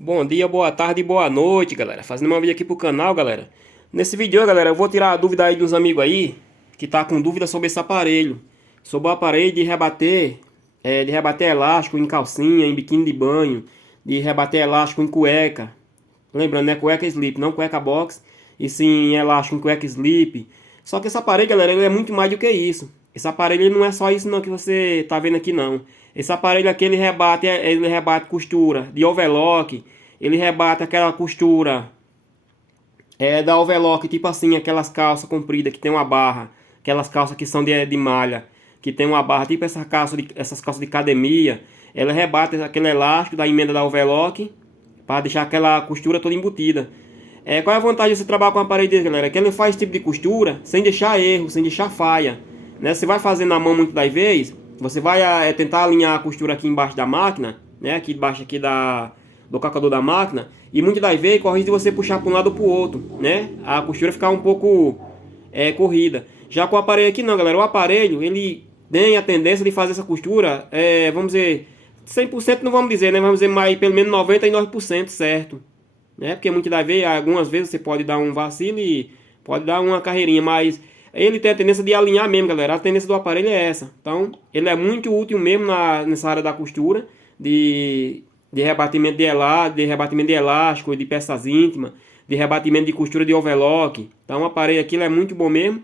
Bom dia, boa tarde e boa noite, galera. Fazendo um vídeo aqui pro canal, galera. Nesse vídeo, galera, eu vou tirar a dúvida aí dos amigos aí que tá com dúvida sobre esse aparelho. Sobre o aparelho de rebater elástico em calcinha, em biquíni de banho, de rebater elástico em cueca. Lembrando, né, cueca slip, não cueca box, e sim elástico em cueca slip. Só que esse aparelho, galera, ele é muito mais do que isso. Esse aparelho ele não é só isso não que você tá vendo aqui não. Esse aparelho aqui ele rebate costura de overlock, ele rebate aquela costura da overlock, tipo assim, aquelas calças compridas que tem uma barra, aquelas calças que são de malha, que tem uma barra, tipo essas calças de academia, ela rebate aquele elástico da emenda da overlock para deixar aquela costura toda embutida. Qual é a vantagem de você trabalhar com um aparelho desse, galera? Que ele faz esse tipo de costura sem deixar erro, sem deixar falha. Né? Você vai fazendo na mão muito das vezes, você vai tentar alinhar a costura aqui embaixo da máquina, né? Aqui embaixo aqui do calcador da máquina, e muitas das vezes corre de você puxar para um lado ou para o outro, né? A costura ficar um pouco corrida. Já com o aparelho aqui não, galera. O aparelho, ele tem a tendência de fazer essa costura, vamos dizer, 100% não vamos dizer, né? Vamos dizer, mais pelo menos 99% certo. Né? Porque muitas das vezes, algumas vezes você pode dar um vacilo e pode dar uma carreirinha, mas ele tem a tendência de alinhar mesmo, galera. A tendência do aparelho é essa. Então, ele é muito útil mesmo nessa área da costura, de rebatimento de rebatimento de elástico, de peças íntimas, de rebatimento de costura de overlock. Então, o aparelho aqui é muito bom mesmo.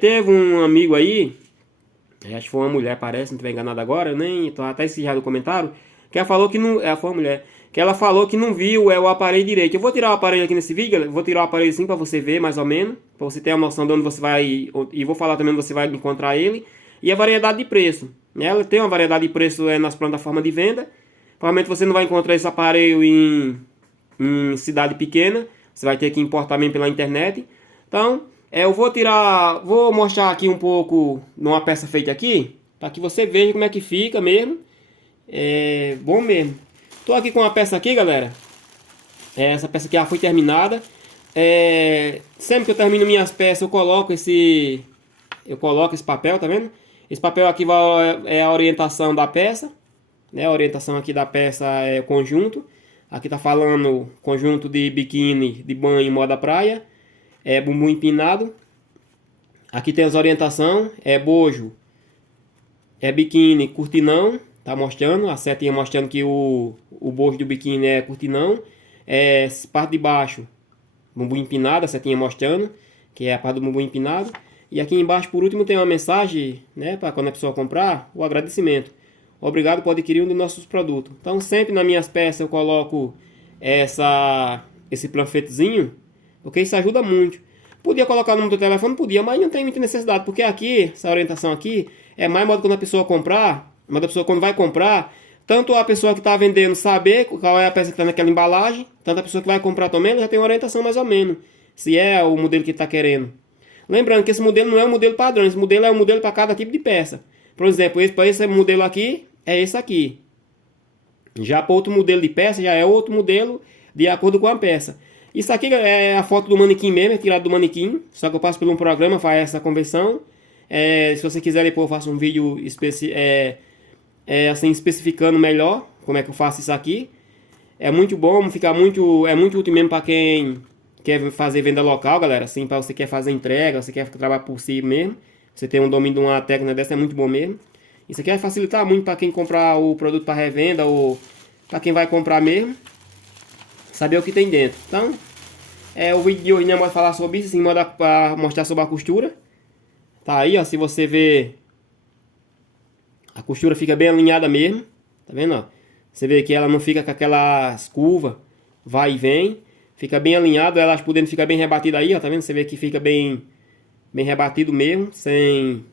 Teve um amigo aí, acho que foi uma mulher, parece, não estiver enganado agora, eu nem tô até esqueci já do comentário, que ela falou que não, foi uma mulher, que ela falou que não viu o aparelho direito. Eu vou tirar o aparelho aqui nesse vídeo, galera. Vou tirar o aparelho assim para você ver mais ou menos, para você ter uma noção de onde você vai, e vou falar também onde você vai encontrar ele, e a variedade de preço. Ela tem uma variedade de preço nas plataformas de venda. Provavelmente você não vai encontrar esse aparelho em cidade pequena, você vai ter que importar mesmo pela internet. Então, eu vou mostrar aqui um pouco numa peça feita aqui, para que você veja como é que fica mesmo. É bom mesmo. Tô aqui com uma peça aqui, galera. Essa peça aqui já foi terminada. Sempre que eu termino minhas peças, eu coloco esse papel, tá vendo? Esse papel aqui é a orientação da peça, né? A orientação aqui da peça é o conjunto. Aqui tá falando conjunto de biquíni de banho moda praia, bumbum empinado. Aqui tem as orientações, bojo, biquíni, cortinão. Tá mostrando, a setinha mostrando que o bojo do biquíni é cortinão. Parte de baixo, bumbum empinado, a setinha mostrando, que é a parte do bumbum empinado. E aqui embaixo, por último, tem uma mensagem, né, para quando a pessoa comprar, o agradecimento. Obrigado por adquirir um de nossos produtos. Então, sempre nas minhas peças eu coloco esse panfletezinho, porque isso ajuda muito. Podia colocar no número do telefone? Podia, mas não tem muita necessidade, porque aqui, essa orientação aqui, é mais modo quando a pessoa comprar. Mas a pessoa quando vai comprar, tanto a pessoa que está vendendo saber qual é a peça que está naquela embalagem, tanto a pessoa que vai comprar também, ela já tem uma orientação mais ou menos, se é o modelo que está querendo. Lembrando que esse modelo não é um modelo padrão, esse modelo é um modelo para cada tipo de peça. Por exemplo, esse modelo aqui é esse aqui. Já para outro modelo de peça, já é outro modelo de acordo com a peça. Isso aqui é a foto do manequim mesmo, é tirado do manequim, só que eu passo por um programa, faz essa conversão. Se você quiser depois eu faço um vídeo assim, especificando melhor como é que eu faço isso aqui. É muito bom, é muito útil mesmo para quem quer fazer venda local, galera. Assim, para você quer fazer entrega, você quer trabalhar por si mesmo. Você tem um domínio de uma técnica dessa, é muito bom mesmo. Isso aqui vai facilitar muito para quem comprar o produto para revenda ou para quem vai comprar mesmo, saber o que tem dentro. Então, o vídeo de hoje não é falar sobre isso, sim, para mostrar sobre a costura. Tá aí, ó, se você ver, a costura fica bem alinhada mesmo, tá vendo, ó? Você vê que ela não fica com aquelas curvas, vai e vem, fica bem alinhado, elas podendo ficar bem rebatidas aí, ó, tá vendo? Você vê que fica bem rebatido mesmo, sem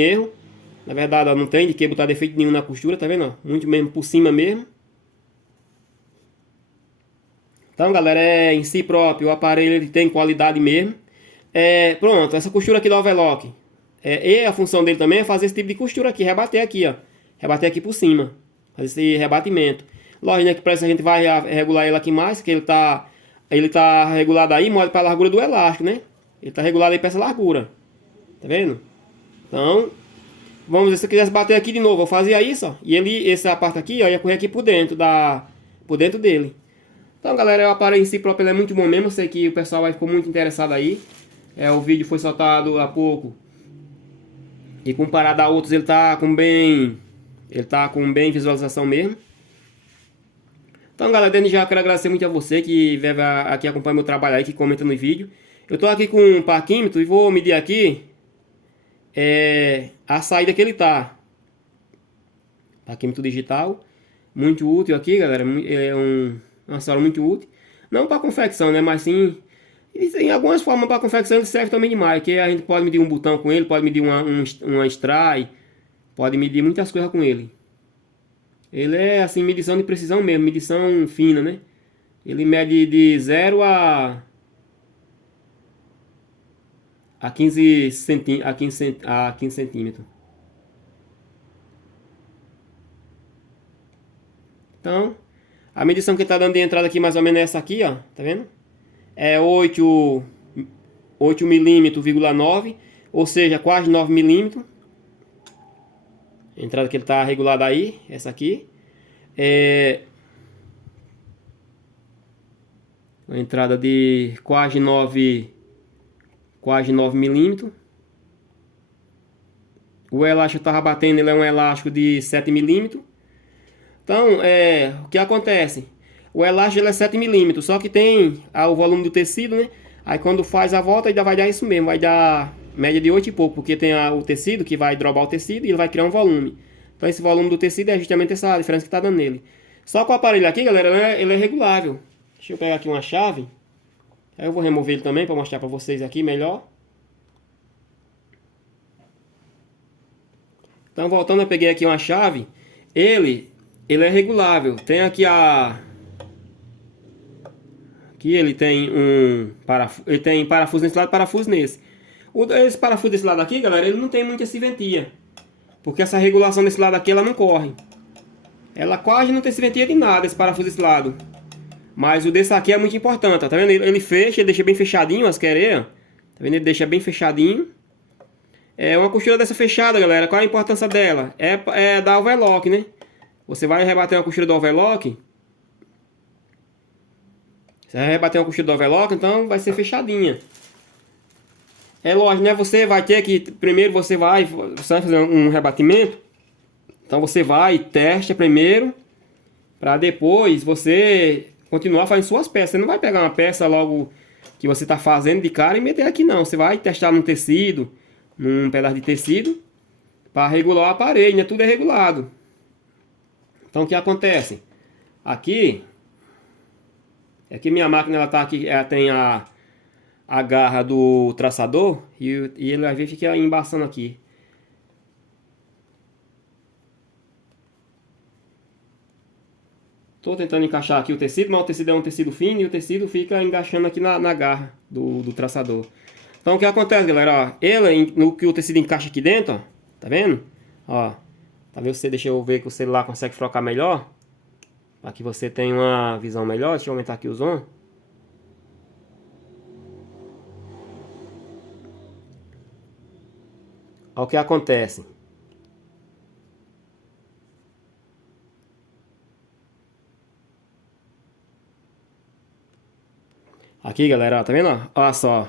erro. Na verdade, ó, não tem de que botar defeito nenhum na costura, tá vendo, ó? Muito mesmo por cima mesmo. Então, galera, em si próprio, o aparelho ele tem qualidade mesmo. Pronto, essa costura aqui do overlock. E a função dele também é fazer esse tipo de costura aqui, rebater aqui, ó. Rebater aqui por cima. Fazer esse rebatimento. Lógico, né, que para isso a gente vai regular ele aqui mais, que ele tá regulado aí, molde para a largura do elástico, né? Ele tá regulado aí para essa largura. Tá vendo? Então, vamos ver, se eu quisesse bater aqui de novo, eu fazia isso, ó. E essa parte aqui, ó, ia correr aqui por dentro por dentro dele. Então, galera, o aparelho em si próprio ele é muito bom mesmo. Eu sei que o pessoal vai ficou muito interessado aí. O vídeo foi soltado há pouco. E comparado a outros, ele tá com bem visualização mesmo. Então, galera, desde já quero agradecer muito a você que veio aqui acompanhar meu trabalho aí, que comenta no vídeo. Eu tô aqui com um parquímetro e vou medir aqui a saída que ele tá. Parquímetro digital, muito útil aqui, galera. É um acessório muito útil. Não para confecção, né? Mas sim, em algumas formas para confecção ele serve também demais. Que a gente pode medir um botão com ele, pode medir uma stray, pode medir muitas coisas com ele. Ele é assim, medição de precisão mesmo, medição fina, né? Ele mede de 0 a 15 centímetros. Então, a medição que está dando de entrada aqui mais ou menos é essa aqui, ó. Tá vendo? É 8 milímetros,9, ou seja, quase 9 milímetros. A entrada que ele está regulada aí, essa aqui. Uma entrada de quase 9 milímetros. O elástico estava batendo, ele é um elástico de 7 milímetros. Então, o que acontece? O elástico ele é 7 milímetros, só que tem o volume do tecido, né? Aí quando faz a volta, ainda vai dar isso mesmo, vai dar média de 8 e pouco, porque tem o tecido que vai drobar o tecido e ele vai criar um volume. Então esse volume do tecido é justamente essa diferença que está dando nele. Só que o aparelho aqui, galera, ele é regulável. Deixa eu pegar aqui uma chave. Aí eu vou remover ele também para mostrar para vocês aqui melhor. Então voltando, eu peguei aqui uma chave. Ele é regulável. Tem aqui aqui ele tem ele tem parafuso nesse lado e parafuso nesse. Esse parafuso desse lado aqui, galera, ele não tem muita serventia. Porque essa regulação desse lado aqui, ela não corre. Ela quase não tem serventia de nada, esse parafuso desse lado. Mas o desse aqui é muito importante, ó. Tá vendo? Ele fecha, ele deixa bem fechadinho as querências. Tá vendo? Ele deixa bem fechadinho. Uma costura dessa fechada, galera, qual a importância dela? É dar overlock, né? Você vai rebater uma costura do overlock. Você vai rebater uma costura do overlock, então vai ser fechadinha. É lógico, né? Você vai ter que... Primeiro você vai fazer um rebatimento. Então você vai, testa primeiro. Para depois você continuar fazendo suas peças. Você não vai pegar uma peça logo que você está fazendo de cara e meter aqui não. Você vai testar num tecido, num pedaço de tecido, para regular o aparelho, né? Tudo é regulado. Então o que acontece? Aqui minha máquina ela tá aqui, ela tem a garra do traçador e ele às vezes fica embaçando aqui. Tô tentando encaixar aqui o tecido, mas o tecido é um tecido fino e o tecido fica encaixando aqui na garra do traçador. Então o que acontece, galera? Ó, no que o tecido encaixa aqui dentro, ó, tá vendo? Ó, tá vendo? Deixa eu ver que o celular consegue focar melhor. Para que você tenha uma visão melhor. Deixa eu aumentar aqui o zoom. Olha o que acontece. Aqui, galera, ó, tá vendo? Olha só.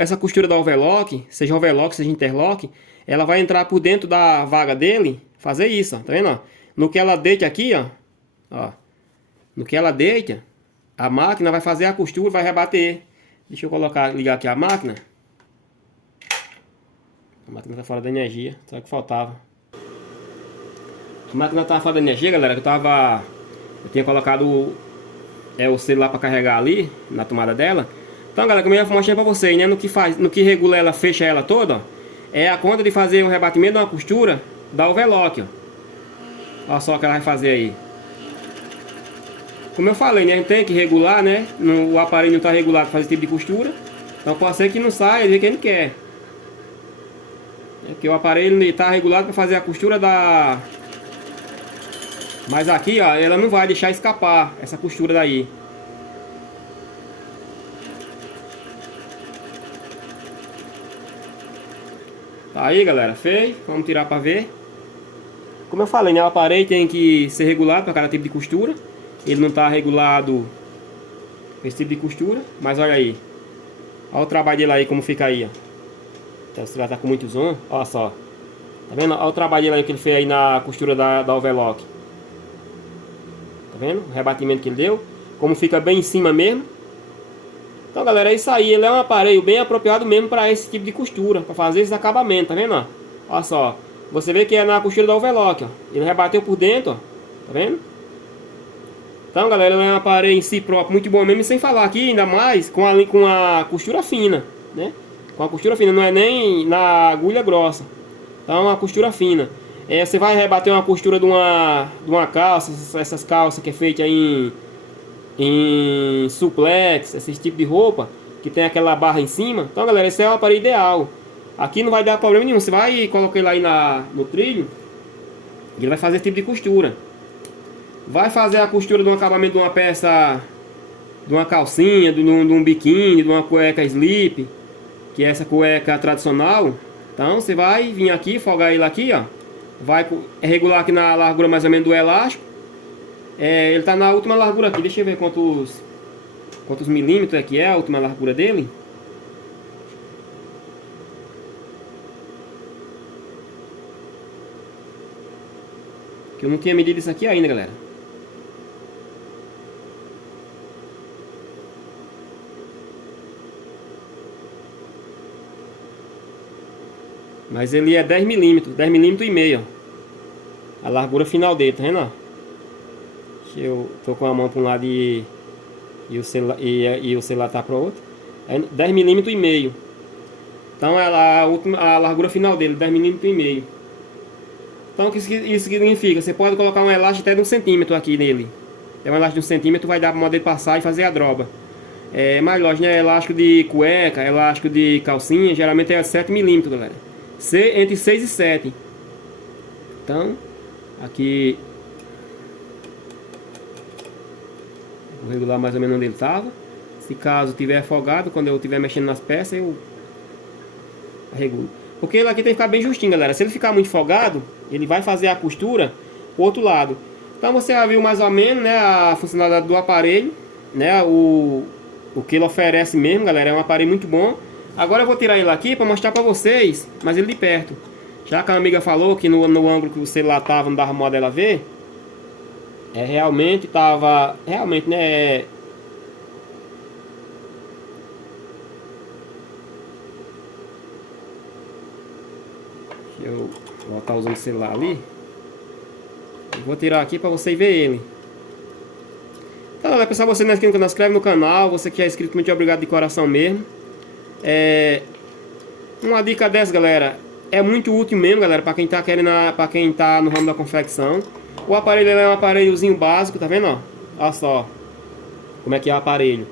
Essa costura da overlock, seja overlock, seja interlock, ela vai entrar por dentro da vaga dele, fazer isso, ó, tá vendo? Ó? No que ela deita aqui, ó, no que ela deita, a máquina vai fazer a costura, vai rebater. Deixa eu ligar aqui a máquina. A máquina tá fora da energia, só que faltava. A máquina tá fora da energia, galera, que eu tinha colocado o celular para carregar ali na tomada dela. Então, galera, como eu ia mostrando para vocês, né, no que regula ela, fecha ela toda, ó, é a conta de fazer um rebatimento de uma costura da overlock, ó. Olha só o que ela vai fazer aí. Como eu falei, né, a gente tem que regular, né, o aparelho não está regulado para fazer esse tipo de costura. Então pode ser que não saia do jeito que a gente quer. Porque o aparelho está regulado para fazer a costura da... Mas aqui, ó, ela não vai deixar escapar essa costura daí. Tá aí, galera, fez. Vamos tirar para ver. Como eu falei, né, o aparelho tem que ser regulado para cada tipo de costura. ele não tá regulado com esse tipo de costura. Mas olha aí, olha o trabalho dele aí, como fica aí, ó. Então você vai tá com muito zoom, olha só. Tá vendo? Olha o trabalho dele aí que ele fez aí na costura da overlock. Tá vendo? O rebatimento que ele deu. Como fica bem em cima mesmo. Então galera, é isso aí. Ele é um aparelho bem apropriado mesmo para esse tipo de costura, para fazer esse acabamento, tá vendo? Ó? Olha só. Você vê que é na costura da overlock, ó. Ele rebateu por dentro, ó. Tá vendo? Então galera, ele é um aparelho em si próprio muito bom mesmo. E sem falar aqui, ainda mais com a costura fina, né? Com a costura fina, não é nem na agulha grossa. Então uma costura fina. Você vai rebater uma costura de uma calça, essas calças que é feita em suplex, esse tipo de roupa, que tem aquela barra em cima. Então galera, esse é o aparelho ideal. Aqui não vai dar problema nenhum. Você vai colocar ele aí no trilho, e ele vai fazer esse tipo de costura. Vai fazer a costura de um acabamento de uma peça, de uma calcinha, de um biquíni, de uma cueca slip, que é essa cueca tradicional. Então você vai vir aqui, folgar ele aqui, ó. Vai regular aqui na largura mais ou menos do elástico. Ele tá na última largura aqui. Deixa eu ver quantos milímetros é que é a última largura dele. Que eu não tinha medido isso aqui ainda, galera. Mas ele é 10 milímetros, 10 milímetros e meio, ó. A largura final dele, tá vendo, ó? Eu tô com a mão para um lado e o celular tá para o outro. É 10 milímetros e meio. Então é a largura final dele, 10 milímetros e meio. Então o que isso significa? Você pode colocar um elástico até de 1 centímetro aqui nele. É um elástico de 1 centímetro, vai dar para o modelo passar e fazer a droba. Mais lógico, né? Elástico de cueca, elástico de calcinha, geralmente é 7 milímetros, galera. Entre 6 e 7. Então, aqui vou regular mais ou menos onde ele estava. Se caso tiver afogado, quando eu estiver mexendo nas peças, eu regulo. Porque ele aqui tem que ficar bem justinho, galera. Se ele ficar muito folgado, ele vai fazer a costura pro outro lado. Então você já viu mais ou menos, né, a funcionalidade do aparelho, né, o que ele oferece mesmo, galera. É um aparelho muito bom. Agora eu vou tirar ele aqui para mostrar para vocês, mas ele de perto. Já que a amiga falou que no ângulo que o celular tava, não dava modo dela ver. Realmente, né? Deixa eu voltar usando o celular ali. Vou tirar aqui para você ver ele. Então, galera, pessoal, você não é inscrito, não se inscreve no canal. Você que é inscrito, muito obrigado de coração mesmo. Uma dica dessa, galera, é muito útil mesmo, galera, para quem tá querendo, para quem tá no ramo da confecção. O aparelho é um aparelhozinho básico, tá vendo, ó? Olha só como é que é o aparelho.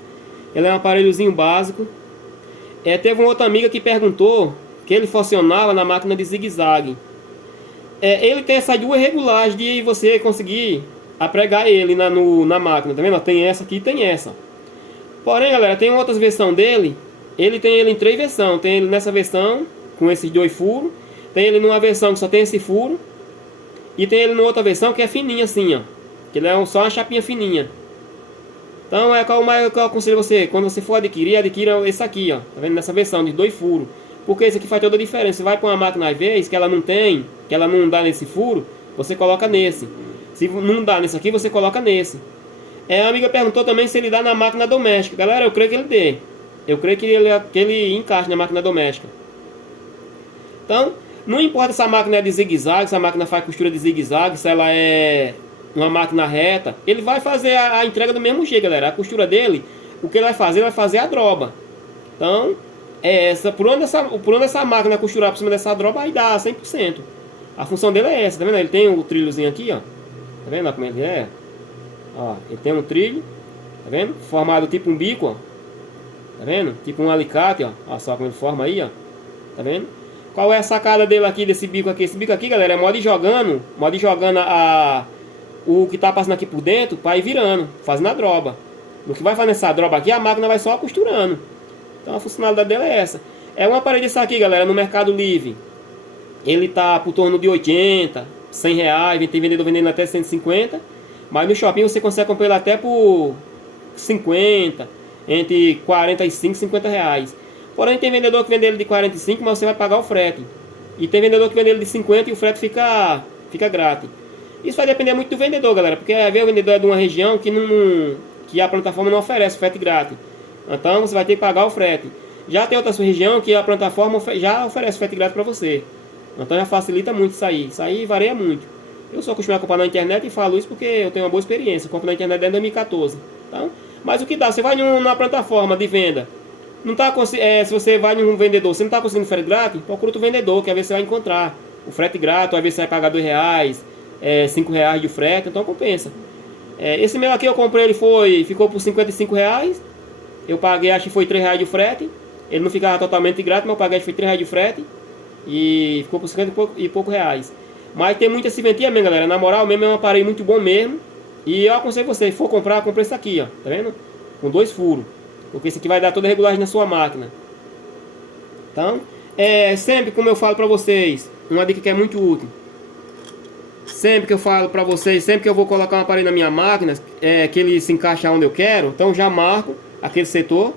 Ele é um aparelhozinho básico. Teve uma outra amiga que perguntou que ele funcionava na máquina de zigue-zague. Ele tem essa duas regulagens de você conseguir apregar ele na máquina, tá vendo? Tem essa aqui e tem essa. Porém, galera, tem outras versões dele. Ele tem ele em 3 versões. Tem ele nessa versão com esses 2 furos. Tem ele numa versão que só tem esse furo. E tem ele numa outra versão que é fininha assim, ó. Que ele é só uma chapinha fininha. Então qual eu aconselho você? Quando você for adquirir, adquira esse aqui, ó. Tá vendo? Nessa versão de 2 furos. Porque esse aqui faz toda a diferença. Você vai para uma máquina às vezes que ela não tem, que ela não dá nesse furo, você coloca nesse. Se não dá nesse aqui, você coloca nesse. A amiga perguntou também se ele dá na máquina doméstica. Galera, eu creio que ele dê. Eu creio que ele encaixe na máquina doméstica. Então, não importa se a máquina é de zigue-zague, se a máquina faz costura de zigue-zague, se ela é uma máquina reta, ele vai fazer a entrega do mesmo jeito, galera. A costura dele, o que ele vai fazer a droba. Então, por onde essa máquina costurar por cima dessa droba, aí dá 100%. A função dele é essa, tá vendo? Ele tem o trilhozinho aqui, ó. Tá vendo como ele é? Ó, ele tem um trilho, tá vendo? Formado tipo um bico, ó. Tá vendo? Tipo um alicate, ó. Olha só como ele forma aí, ó. Tá vendo? Qual é a sacada dele aqui, desse bico aqui? Esse bico aqui, galera, é modo de jogando o que tá passando aqui por dentro para ir virando, fazendo a droba. No que vai fazer essa droba aqui, a máquina vai só costurando. Então a funcionalidade dela é essa. É um aparelho desse aqui, galera, no Mercado Livre. Ele tá por torno de 80, 100 reais, tem vendedor vendendo até 150. Mas no shopping você consegue comprar ele até por 50, entre 45 e 50 reais. Porém tem vendedor que vende ele de 45, mas você vai pagar o frete. E tem vendedor que vende ele de 50 e o frete fica grátis. Isso vai depender muito do vendedor, galera, porque às vezes o vendedor é de uma região que a plataforma não oferece frete grátis. Então você vai ter que pagar o frete. Já tem outra sua região que a plataforma já oferece frete grátis para você. Então já facilita muito isso aí. Isso aí varia muito. Eu sou acostumado a comprar na internet e falo isso porque eu tenho uma boa experiência. Eu compro na internet desde 2014. Então, mas o que dá? Você vai numa plataforma de venda. Não tá, se você vai num vendedor, você não está conseguindo frete grátis, procura outro vendedor, que às vezes você vai encontrar o frete grátis, às vezes você vai pagar R$2, R$5 de frete, então compensa. Esse meu aqui eu comprei, ficou por R$55. Eu paguei, acho que foi R$3 de frete. Ele não ficava totalmente grátis, mas eu paguei, acho que foi R$3 de frete. E ficou por 50 e pouco reais. Mas tem muita serventia mesmo, galera. Na moral mesmo, é um aparelho muito bom mesmo. E eu aconselho você, se for comprar, compre esse aqui, ó. Tá vendo? Com 2 furos. Porque esse aqui vai dar toda a regulagem na sua máquina. Então, sempre como eu falo pra vocês, uma dica que é muito útil. Sempre que eu falo pra vocês, sempre que eu vou colocar um aparelho na minha máquina, que ele se encaixa onde eu quero, então já marco aquele setor.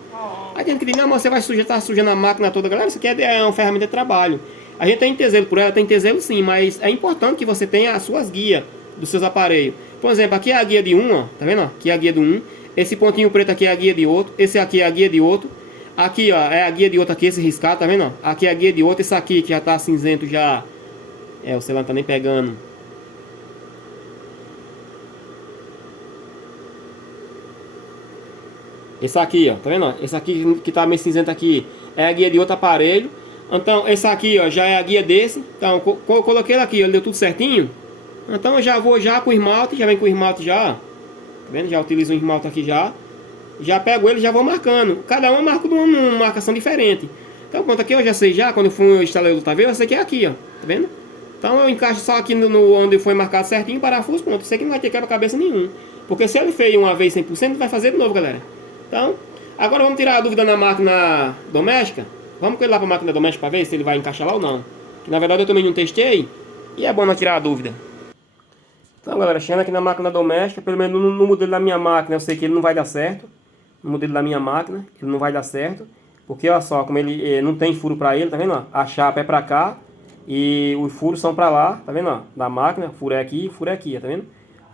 Aí tem que dizer, não, mas você vai estar sujando a máquina toda. Galera, isso aqui é uma ferramenta de trabalho. A gente tem ter zelo por ela, tem ter zelo sim, mas é importante que você tenha as suas guias dos seus aparelhos. Por exemplo, aqui é a guia de um, ó, tá vendo? Aqui é a guia de um. Esse pontinho preto aqui é a guia de outro. Esse aqui é a guia de outro. Aqui, ó, é a guia de outro aqui, esse riscado, tá vendo? Aqui é a guia de outro. Esse aqui que já tá cinzento já. O celular não tá nem pegando. Esse aqui, ó, tá vendo? Esse aqui que tá meio cinzento aqui é a guia de outro aparelho. Então, esse aqui, ó, já é a guia desse. Então, eu coloquei ele aqui, ele deu tudo certinho. Então, eu já vou já com o esmalte, já vem com o esmalte já. Tá vendo? Já utilizo o esmalte aqui já. Já pego ele e já vou marcando. Cada um marca uma marcação diferente. Então, pronto, aqui eu já sei já, quando eu instalei o outra vez, eu sei que é aqui, ó. Tá vendo? Então, eu encaixo só aqui onde foi marcado certinho, parafuso, pronto. Isso aqui não vai ter quebra-cabeça nenhum. Porque se ele fez uma vez 100%, vai fazer de novo, galera. Então, agora vamos tirar a dúvida na máquina doméstica. Vamos com ele lá para a máquina doméstica para ver se ele vai encaixar lá ou não. Que na verdade eu também não testei. E é bom não tirar a dúvida. Então, galera, chegando aqui na máquina doméstica, pelo menos no modelo da minha máquina, eu sei que ele não vai dar certo. No modelo da minha máquina, ele não vai dar certo. Porque olha só, como ele não tem furo para ele, tá vendo? Ó? A chapa é para cá e os furos são para lá, tá vendo? Ó? Da máquina, furo é aqui, furo é aqui, tá vendo?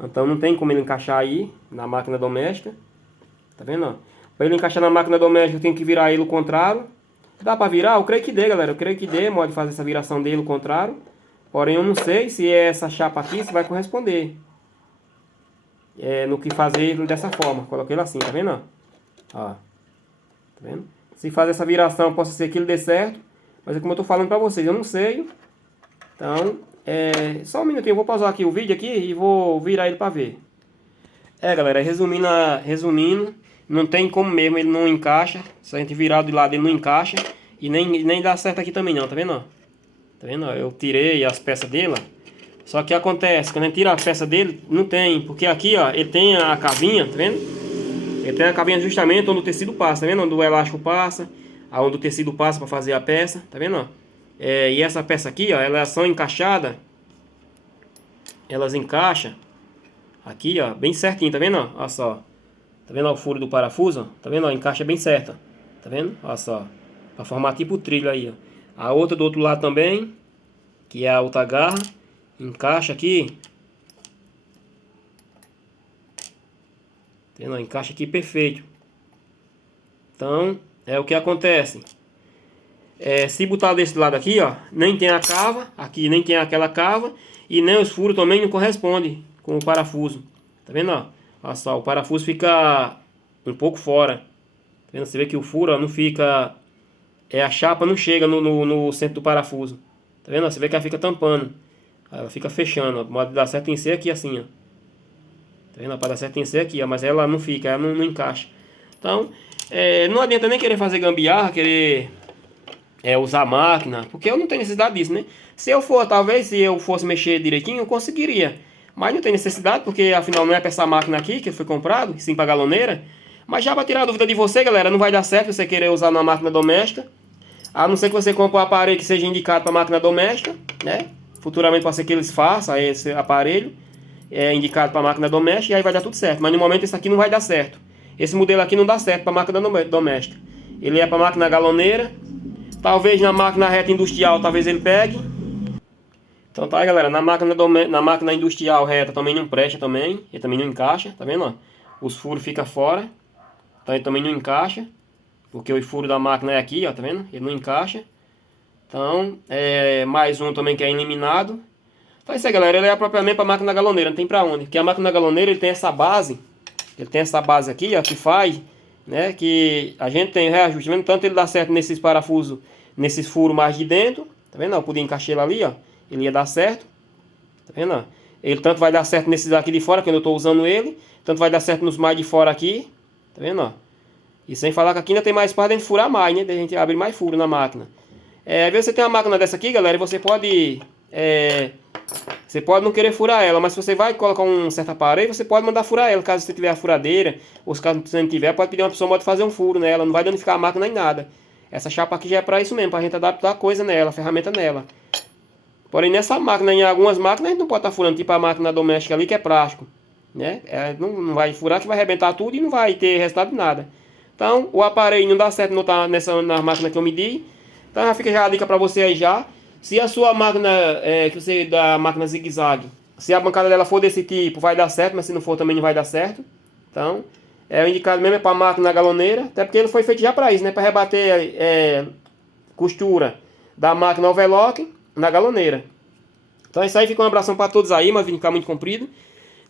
Então não tem como ele encaixar aí na máquina doméstica. Tá vendo? Para ele encaixar na máquina doméstica, eu tenho que virar ele o contrário. Dá para virar? Eu creio que dê, galera. Eu creio que dê, pode fazer essa viração dele o contrário. Porém, eu não sei se essa chapa aqui se vai corresponder. No que fazer dessa forma. Coloquei ele assim, tá vendo? Ó. Tá vendo? Se fazer essa viração, possa ser que ele dê certo. Mas é como eu tô falando para vocês, eu não sei. Então, só um minutinho. Eu vou pausar aqui o vídeo aqui e vou virar ele para ver. Galera, resumindo, não tem como mesmo, ele não encaixa. Se a gente virar do lado ele não encaixa. E nem dá certo aqui também não, tá vendo? Tá vendo? Eu tirei as peças dele. Só que acontece, quando a gente tira a peça dele, não tem. Porque aqui, ó, ele tem a cavinha, tá vendo? Ele tem a cavinha justamente onde o tecido passa, tá vendo? Onde o elástico passa, onde o tecido passa para fazer a peça, tá vendo? E essa peça aqui, ó, elas são encaixadas. Elas encaixam aqui, ó, bem certinho, tá vendo? Olha só. Tá vendo o furo do parafuso? Tá vendo? Encaixa bem certa. Tá vendo? Olha só. Pra formar tipo trilho aí, ó. A outra do outro lado também, que é a outra garra, encaixa aqui. Tá vendo? Encaixa aqui perfeito. Então, é o que acontece. Se botar desse lado aqui, ó, nem tem a cava, aqui nem tem aquela cava, e nem os furos também não correspondem com o parafuso. Tá vendo, ó? Olha só, o parafuso fica um pouco fora. Tá vendo? Você vê que o furo, ó, não fica... a chapa não chega no centro do parafuso. Tá vendo? Você vê que ela fica tampando. Ela fica fechando, ó. Pode dar certo em ser aqui assim, ó. Tá vendo? Pode dar certo em ser aqui, ó. Mas ela não fica, ela não encaixa. Então, não adianta nem querer fazer gambiarra, querer usar a máquina. Porque eu não tenho necessidade disso, né? Se eu fosse mexer direitinho, eu conseguiria. Mas não tem necessidade, porque afinal não é para essa máquina aqui que foi comprado, sim para galoneira. Mas já para tirar a dúvida de você, galera, não vai dar certo você querer usar na máquina doméstica. A não ser que você compre um aparelho que seja indicado para máquina doméstica, né? Futuramente pode ser que eles façam esse aparelho. indicado para máquina doméstica e aí vai dar tudo certo. Mas no momento esse aqui não vai dar certo. Esse modelo aqui não dá certo para máquina doméstica. Ele é para máquina galoneira. Talvez na máquina reta industrial, talvez ele pegue. Então tá aí, galera, na máquina industrial reta também não presta também. Ele também não encaixa, tá vendo, ó? Os furos ficam fora. Então ele também não encaixa. Porque o furo da máquina é aqui, ó, tá vendo? Ele não encaixa. Então, mais um também que é eliminado. Então é isso aí, galera, ele é propriamente para máquina galoneira, não tem pra onde. Porque a máquina galoneira, ele tem essa base. Ele tem essa base aqui, ó, que faz, né, que a gente tem reajuste. Tá vendo? Tanto ele dá certo nesses parafusos, nesses furos mais de dentro. Tá vendo? Eu podia encaixar ele ali, ó. Ele ia dar certo. Tá vendo? Ele tanto vai dar certo nesses aqui de fora, quando eu estou usando ele. Tanto vai dar certo nos mais de fora aqui. Tá vendo? Ó? E sem falar que aqui ainda tem mais espaço de a gente furar mais, né? De a gente abrir mais furo na máquina. Às vezes você tem uma máquina dessa aqui, galera, e você pode... você pode não querer furar ela, mas se você vai colocar um certo aparelho, você pode mandar furar ela. Caso você tiver a furadeira, ou se caso você não tiver, pode pedir uma pessoa pode fazer um furo nela. Não vai danificar a máquina nem nada. Essa chapa aqui já é para isso mesmo, para a gente adaptar a coisa nela, a ferramenta nela. Porém, nessa máquina, em algumas máquinas, a gente não pode estar furando, tipo a máquina doméstica ali, que é plástico, né? Não vai furar, que vai arrebentar tudo e não vai ter resultado de nada. Então, o aparelho não dá certo na máquina que eu medi. Então, já fica já a dica para você aí já. Se a sua máquina, que você da máquina zigue-zague, se a bancada dela for desse tipo, vai dar certo, mas se não for também não vai dar certo. Então, o indicado mesmo é para a máquina galoneira, até porque ele foi feito já para isso, né? Para rebater costura da máquina overlock na galoneira. Então é isso aí, fica um abração para todos aí, mas vai ficar muito comprido.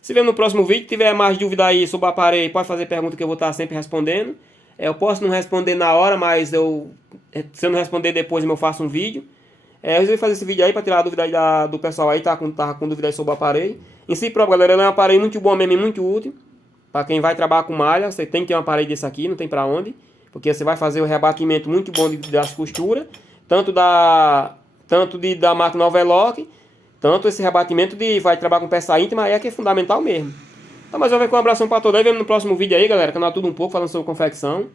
Se vê no próximo vídeo, se tiver mais dúvida aí sobre o aparelho, pode fazer pergunta que eu vou estar sempre respondendo. Eu posso não responder na hora, mas se eu não responder depois eu faço um vídeo. Eu resolvi fazer esse vídeo aí para tirar a dúvida aí do pessoal aí, tava com dúvida aí sobre o aparelho. Em si próprio, galera, ele é um aparelho muito bom mesmo e muito útil. Para quem vai trabalhar com malha, você tem que ter um aparelho desse aqui, não tem para onde. Porque você vai fazer o rebatimento muito bom das costuras. Tanto da máquina overlock, tanto esse rebatimento vai trabalhar com peça íntima, aí é que é fundamental mesmo. Então, mais uma vez, um abração para todos aí, vemos no próximo vídeo aí, galera, canal Tudo Um Pouco, falando sobre confecção.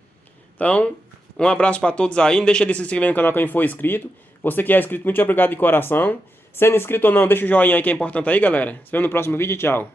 Então, um abraço para todos aí, não deixa de se inscrever no canal quem for inscrito. Você que é inscrito, muito obrigado de coração. Sendo inscrito ou não, deixa o joinha aí que é importante aí, galera. Se vemos no próximo vídeo, tchau.